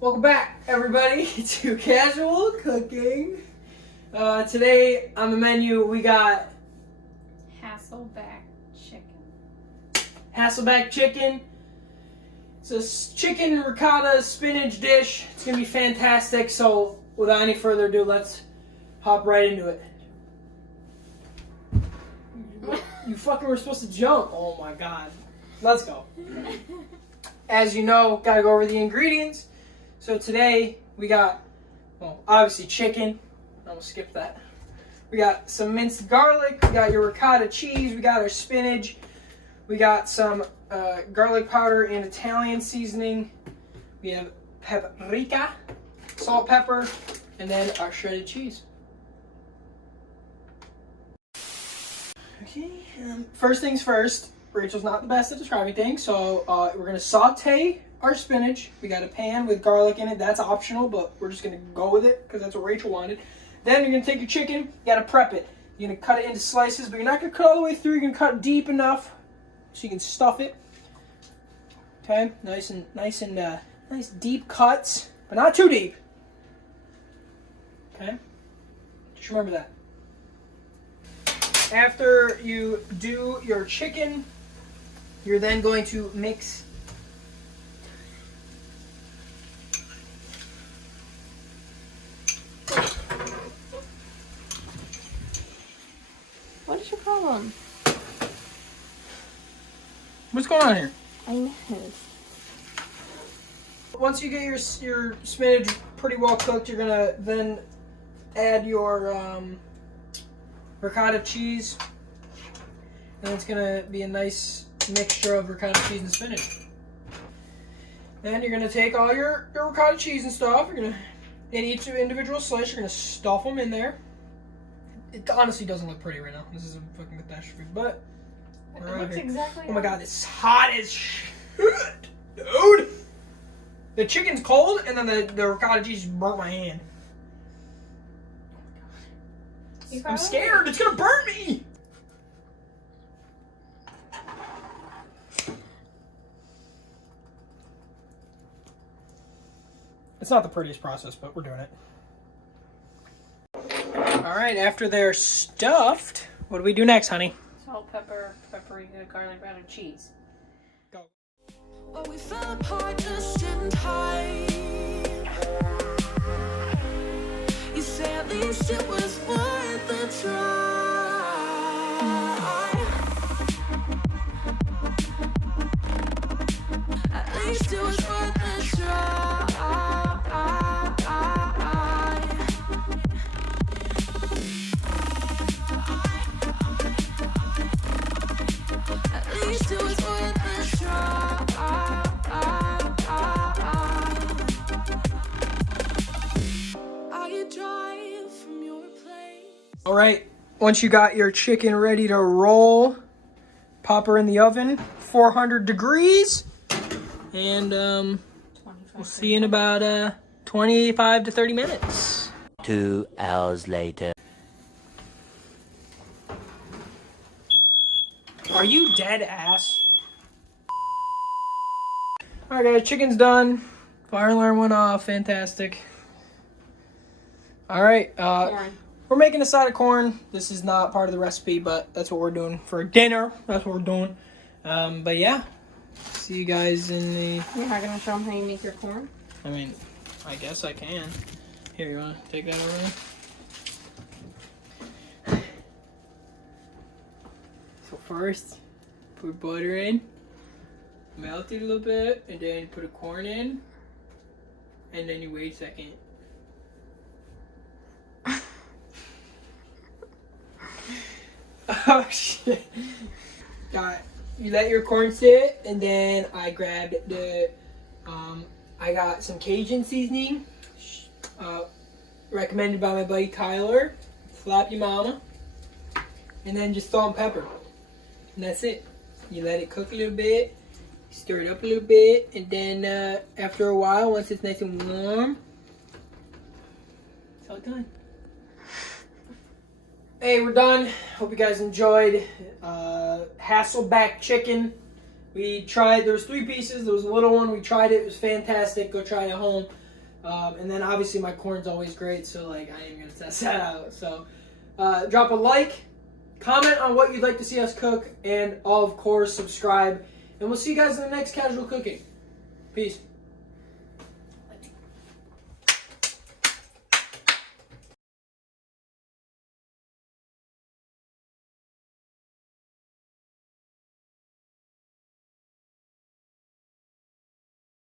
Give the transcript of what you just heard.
Welcome back, everybody, to Casual Cooking. Today on the menu we got HASSELBACK chicken. HASSELBACK chicken. It's a chicken ricotta spinach dish. It's gonna be fantastic. So, without any further ado, let's hop right into it. You fucking were supposed to jump. Oh my god. Let's go. As you know, gotta go over the ingredients. So today we got, well, obviously chicken. I'm gonna skip that. We got some minced garlic. We got your ricotta cheese. We got our spinach. We got some garlic powder and Italian seasoning. We have paprika, salt, pepper, and then our shredded cheese. Okay. First things first. Rachel's not the best at describing things, so we're gonna saute our spinach. We got a pan with garlic in it. That's optional, but we're just gonna go with it because that's what Rachel wanted. Then you're gonna take your chicken. You gotta prep it. You're gonna cut it into slices, but you're not gonna cut all the way through. You're gonna cut deep enough so you can stuff it. Okay, nice deep cuts, but not too deep. Okay, just remember that. After you do your chicken, you're then going to mix What is your problem? What's going on here? I know. Once you get your spinach pretty well cooked, you're gonna then add your ricotta cheese, and it's gonna be a nice mixture of ricotta cheese and spinach. Then you're gonna take all your ricotta cheese and stuff. You're gonna, in each individual slice, you're gonna stuff them in there. It honestly doesn't look pretty right now. This is a fucking catastrophe, but It looks exactly. oh my god, it's hot as shit, dude. The chicken's cold, and then the ricotta cheese burnt my hand. I'm scared. It's gonna burn me. It's not the prettiest process, but we're doing it. All right, after they're stuffed, what do we do next, honey? Salt, pepper, paprika, garlic powder, cheese. Go. Well, we fell apart just in time. You say at least it was worth the try. At least it was worth the try. At least it was worth the try. I drive from your place. All right, once you got your chicken ready to roll, pop her in the oven, 400 degrees, and we'll see you in about 25 to 30 minutes. 2 hours later. Are you dead ass? Alright guys, chicken's done. Fire alarm went off, fantastic. Alright, Corn. we're making a side of corn. This is not part of the recipe, but that's what we're doing for dinner. That's what we're doing. But yeah, see you guys in the... You're not gonna show them how you make your corn? I mean, I guess I can. Here, you wanna take that over there? So first, put butter in, melt it a little bit, and then put a corn in, and then you wait a second. Oh shit. You let your corn sit, and then I grabbed the, I got some Cajun seasoning, recommended by my buddy Tyler, Slap Your Mama, and then just salt and pepper. And that's it. You let it cook a little bit, stir it up a little bit, and then after a while, once it's nice and warm, it's all done. Hey, we're done. Hope you guys enjoyed HASSELBACK chicken. We tried, there was 3 pieces. There was a little one. We tried it. It was fantastic. Go try it at home. And then obviously my corn's always great, so like I am gonna test that out. So drop a like, comment on what you'd like to see us cook, and of course subscribe. And we'll see you guys in the next Casual Cooking. Peace.